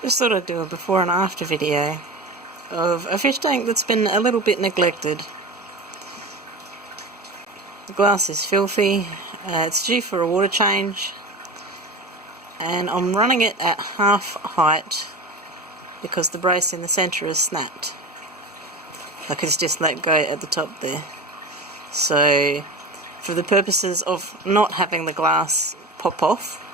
Just thought I'd do a before and after video of a fish tank that's been a little bit neglected. The glass is filthy, it's due for a water change, and I'm running it at half height because the brace in the centre has snapped. Like it's just let go at the top there. So for the purposes of not having the glass pop off,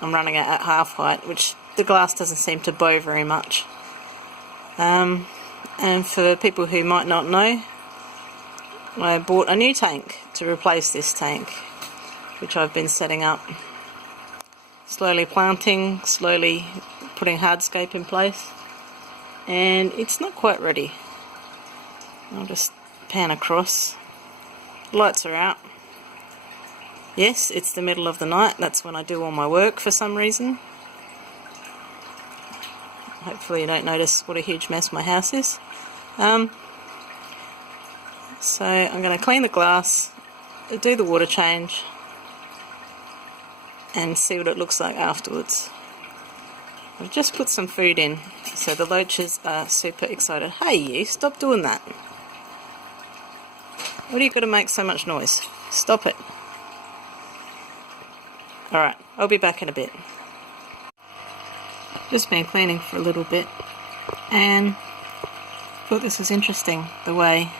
I'm running it at half height, which the glass doesn't seem to bow very much. And for people who might not know, I bought a new tank to replace this tank, which I've been setting up. Slowly planting, slowly putting hardscape in place, and it's not quite ready. I'll just pan across. Lights are out. Yes, it's the middle of the night, that's when I do all my work for some reason. Hopefully you don't notice what a huge mess my house is. So I'm going to clean the glass, do the water change, and see what it looks like afterwards. I've just put some food in, so the loaches are super excited. Hey you, stop doing that. What do you got to make so much noise? Stop it. Alright, I'll be back in a bit. Just been cleaning for a little bit and thought this was interesting, the way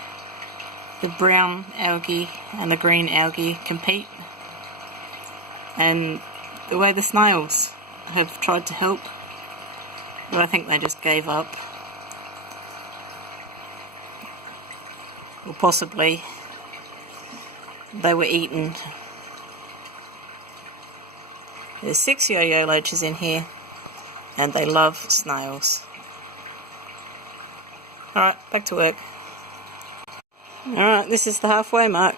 the brown algae and the green algae compete, and the way the snails have tried to help, but I think they just gave up, or possibly they were eaten. There's 6 yo-yo loaches in here, and they love snails. Alright, back to work. Alright, this is the halfway mark.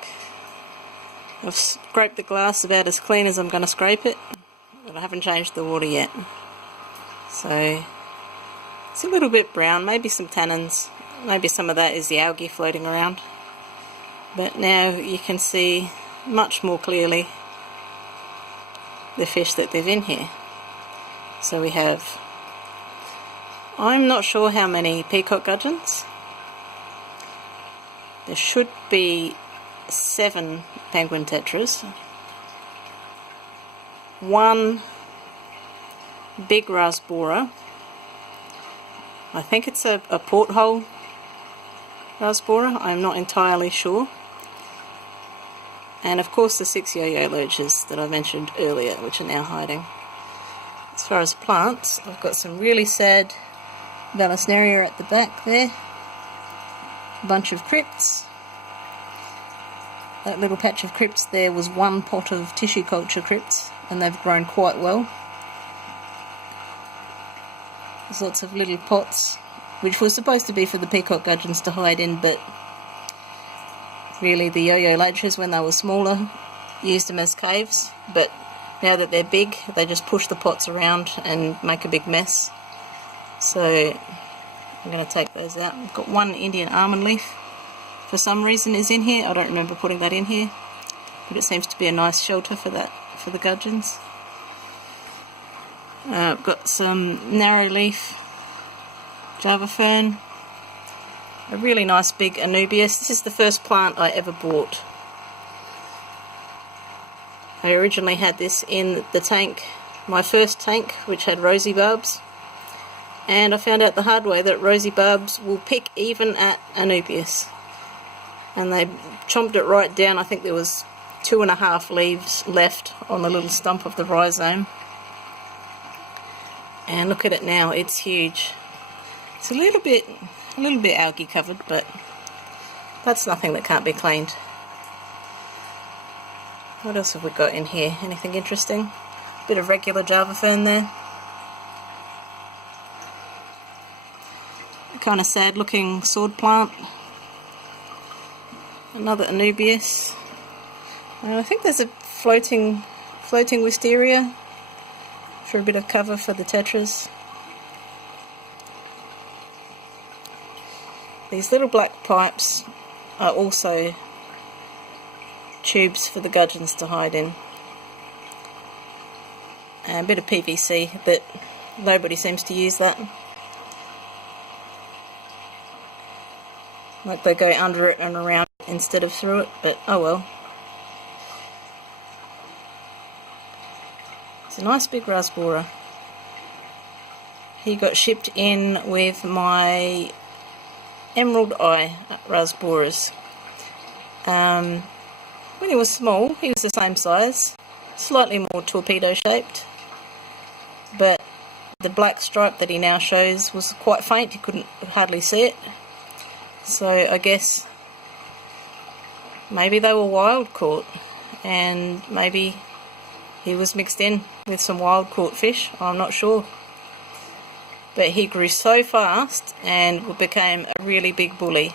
I've scraped the glass about as clean as I'm going to scrape it, but I haven't changed the water yet. So, it's a little bit brown, maybe some tannins, maybe some of that is the algae floating around. But now you can see much more clearly the fish that live in here. So we have, I'm not sure how many peacock gudgeons. There should be 7 penguin tetras, 1 big rasbora, I think it's a porthole rasbora, I'm not entirely sure, and of course the 6 yo-yo loaches that I mentioned earlier, which are now hiding. As far as plants, I've got some really sad Vallisneria at the back there, a bunch of crypts. That little patch of crypts there was 1 pot of tissue culture crypts, and they've grown quite well. There's lots of little pots, which was supposed to be for the peacock gudgeons to hide in, but really the yo-yo loaches, when they were smaller, used them as caves, but now that they're big, they just push the pots around and make a big mess. So I'm going to take those out. I've got 1 Indian almond leaf, for some reason, is in here. I don't remember putting that in here, but it seems to be a nice shelter for that, for the gudgeons. I've got some narrow leaf Java fern, a really nice big Anubias. This is the first plant I ever bought. I originally had this in the tank, my first tank, which had rosy bulbs, and I found out the hard way that rosy bulbs will pick even at Anubias, and they chomped it right down. I think there was 2.5 leaves left on the little stump of the rhizome, and look at it now, it's huge. It's a little bit algae covered, but that's nothing that can't be cleaned. What else have we got in here? Anything interesting? Bit of regular Java fern there. A kind of sad looking sword plant. Another Anubias. And I think there's a floating wisteria for a bit of cover for the tetras. These little black pipes are also tubes for the gudgeons to hide in. And a bit of PVC that Nobody seems to use that. Like they go under it and around it instead of through it, but oh well. It's a nice big rasbora. He got shipped in with my Emerald Eye rasboras. When he was small, he was the same size, slightly more torpedo shaped, but the black stripe that he now shows was quite faint. You couldn't hardly see it. So I guess maybe they were wild caught, and maybe he was mixed in with some wild caught fish. I'm not sure. But he grew so fast and became a really big bully.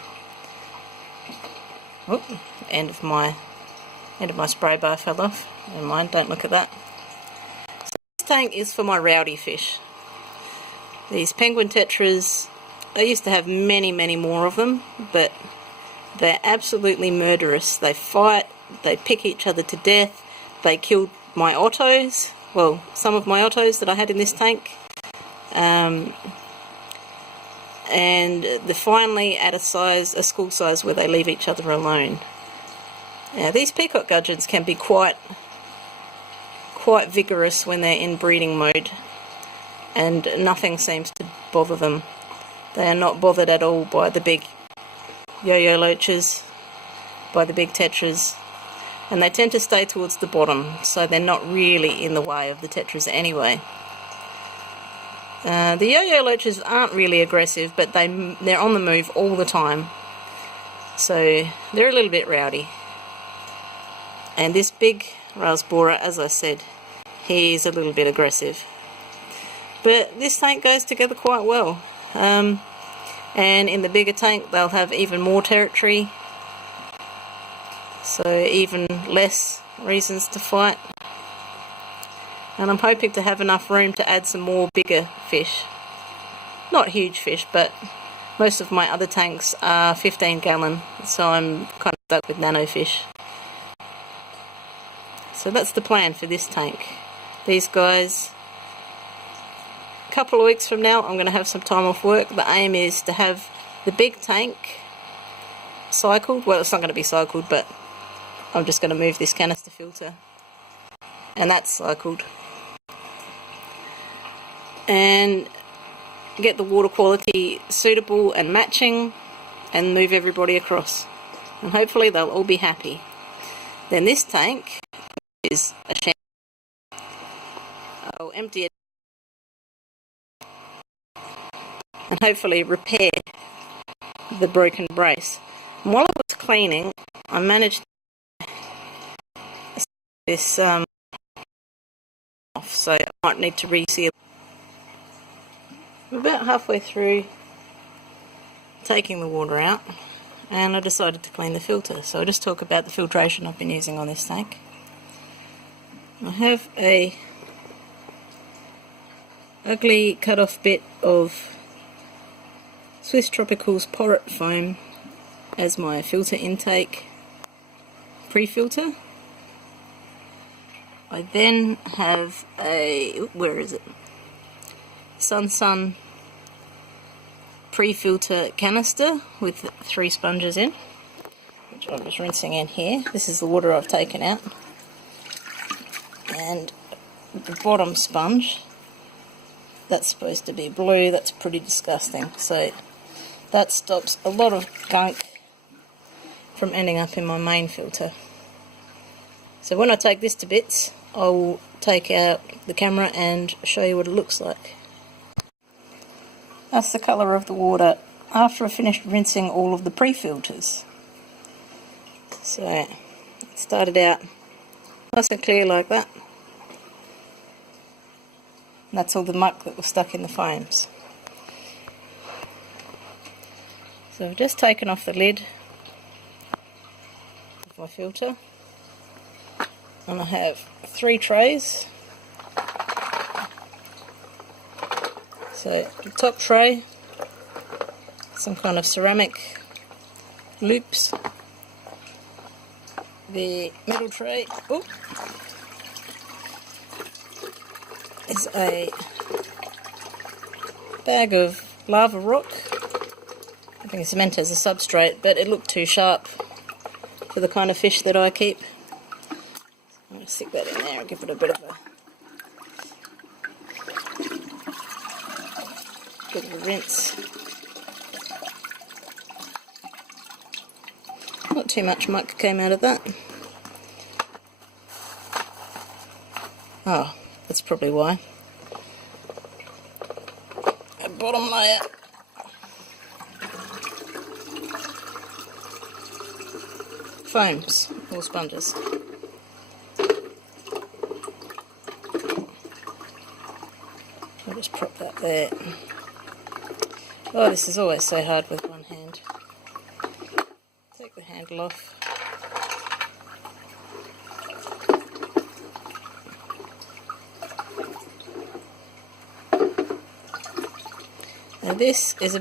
Oh, end of my spray bar fell off. Never mind, don't look at that. So this tank is for my rowdy fish. These penguin tetras, I used to have many more of them, but they're absolutely murderous. They fight, they pick each other to death. They killed my ottos, well, some of my ottos that I had in this tank. And they're finally at a school size where they leave each other alone. Now these peacock gudgeons can be quite vigorous when they're in breeding mode, and nothing seems to bother them. They are not bothered at all by the big yo-yo loaches, by the big tetras, and they tend to stay towards the bottom, so they're not really in the way of the tetras anyway. The yo-yo loaches aren't really aggressive, but they're on the move all the time, so they're a little bit rowdy. And this big rasbora, as I said, he's a little bit aggressive. But this tank goes together quite well. And in the bigger tank they'll have even more territory, so even less reasons to fight. And I'm hoping to have enough room to add some more bigger fish. Not huge fish, but most of my other tanks are 15 gallon, so I'm kind of stuck with nano fish. So that's the plan for this tank. These guys, a couple of weeks from now I'm going to have some time off work. The aim is to have the big tank cycled. Well, it's not going to be cycled, but I'm just going to move this canister filter, and that's cycled, and get the water quality suitable and matching, and move everybody across, and hopefully they'll all be happy. Then this tank is a sham. I'll empty it and hopefully repair the broken brace. And while I was cleaning, I managed to this off, so I might need to reseal. I'm about halfway through taking the water out, and I decided to clean the filter. So I'll just talk about the filtration I've been using on this tank. I have a ugly cut off bit of Swiss Tropicals Porret foam as my filter intake pre-filter. I then have a, where is it? Sun pre-filter canister with 3 sponges in, which I'm just rinsing in here. This is the water I've taken out. And the bottom sponge, that's supposed to be blue. That's pretty disgusting. So that stops a lot of gunk from ending up in my main filter. So when I take this to bits, I'll take out the camera and show you what it looks like. That's the colour of the water after I finished rinsing all of the pre-filters. So it started out nice and clear like that. And that's all the muck that was stuck in the foams. So I've just taken off the lid of my filter, and I have 3 trays. So the top tray, some kind of ceramic loops. The middle tray is a bag of lava rock. I think it's meant as a substrate, but it looked too sharp for the kind of fish that I keep. I'm going to stick that in there and give it a bit of a rinse. Not too much muck came out of that. Oh, that's probably why. A bottom layer. Foams or sponges. I'll just prop that there. Oh, this is always so hard with one hand. Take the handle off. Now this is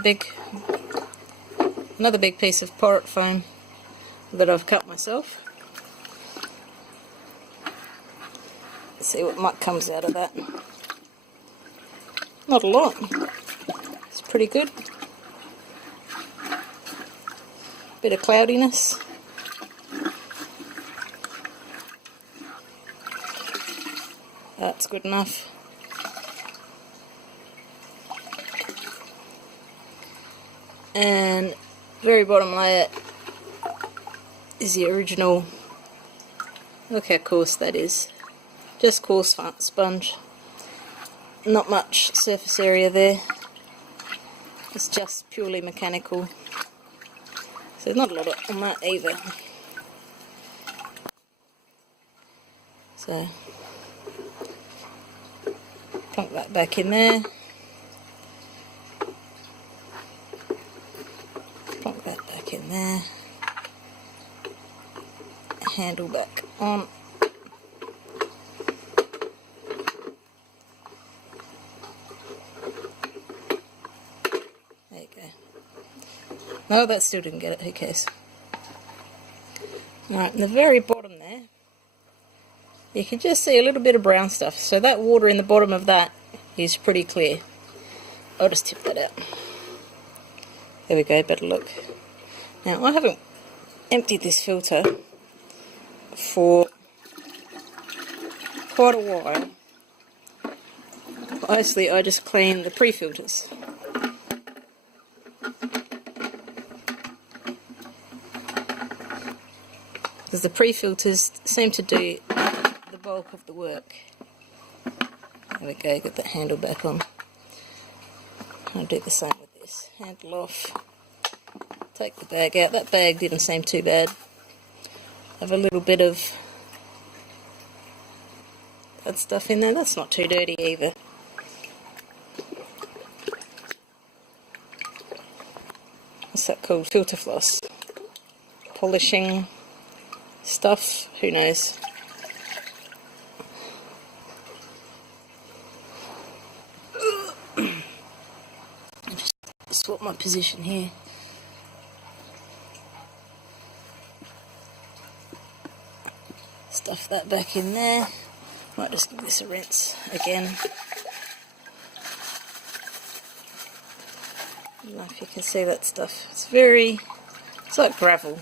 another big piece of porot foam that I've cut myself. Let's see what muck comes out of that. Not a lot. It's pretty good. Bit of cloudiness. That's good enough. And very bottom layer is the original. Look how coarse that is. Just coarse sponge. Not much surface area there. It's just purely mechanical. So not a lot on that either. So plonk that back in there. Plonk that back in there. Handle back on. There you go. No, that still didn't get it, who cares? Alright, in the very bottom there, you can just see a little bit of brown stuff. So that water in the bottom of that is pretty clear. I'll just tip that out. There we go, better look. Now, I haven't emptied this filter for quite a while. Mostly I just clean the pre-filters. Because the pre-filters seem to do the bulk of the work. There we go, get that handle back on. I'll do the same with this. Handle off. Take the bag out. That bag didn't seem too bad. Have a little bit of that stuff in there. That's not too dirty either. What's that called? Filter floss. Polishing stuff. Who knows? Just swap my position here. Stuff that back in there. Might just give this a rinse again. I don't know if you can see that stuff. It's like gravel.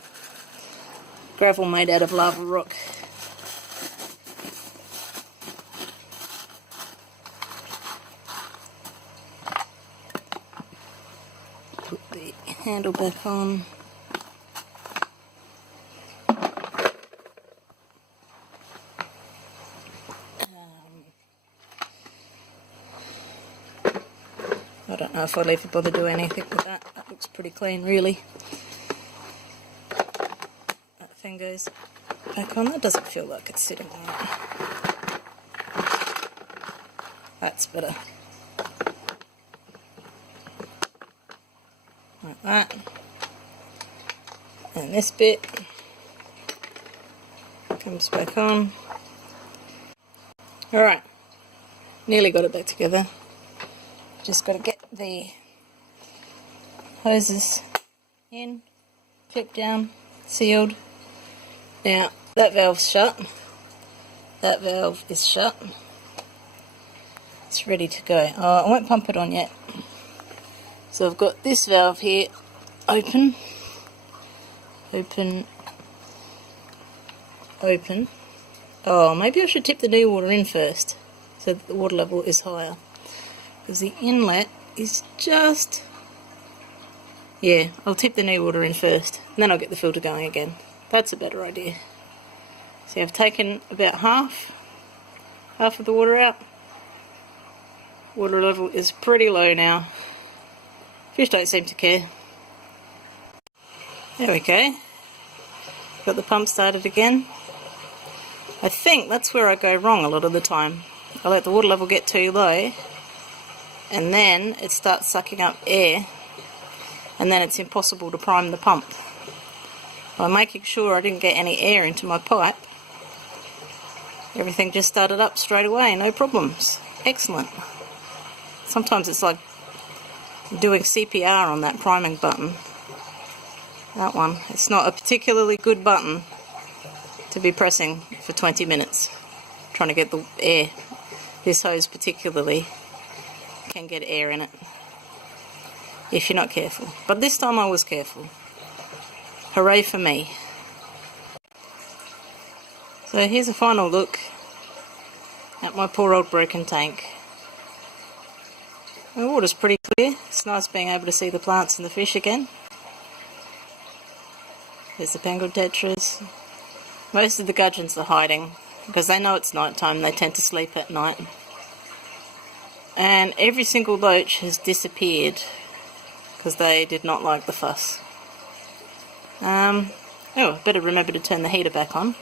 Gravel made out of lava rock. Put the handle back on. I don't know if I'll ever bother doing anything with that. That looks pretty clean, really. That thing goes back on. That doesn't feel like it's sitting right. That's better. Like that. And this bit comes back on. Alright. Nearly got it back together. Just got to get the hoses in, clip down, sealed. Now that valve's shut, that valve is shut, it's ready to go. I won't pump it on yet So I've got this valve here open, open, open. Oh, maybe I should tip the newater in first so that the water level is higher, because the inlet is just... Yeah, I'll tip the newater in first and then I'll get the filter going again. That's a better idea. See, I've taken about half of the water out. Water level is pretty low now. Fish don't seem to care. There we go. Got the pump started again. I think that's where I go wrong a lot of the time. I let the water level get too low and then it starts sucking up air and then it's impossible to prime the pump. By making sure I didn't get any air into my pipe, everything just started up straight away, no problems. Excellent. Sometimes it's like doing CPR on that priming button. That one. It's not a particularly good button to be pressing for 20 minutes. Trying to get the air. This hose particularly can get air in it if you're not careful. But this time I was careful. Hooray for me. So here's a final look at my poor old broken tank. The water's pretty clear. It's nice being able to see the plants and the fish again. There's the Bengal tetras. Most of the gudgeons are hiding because they know it's night time. They tend to sleep at night. And every single loach has disappeared because they did not like the fuss. Oh, I better remember to turn the heater back on.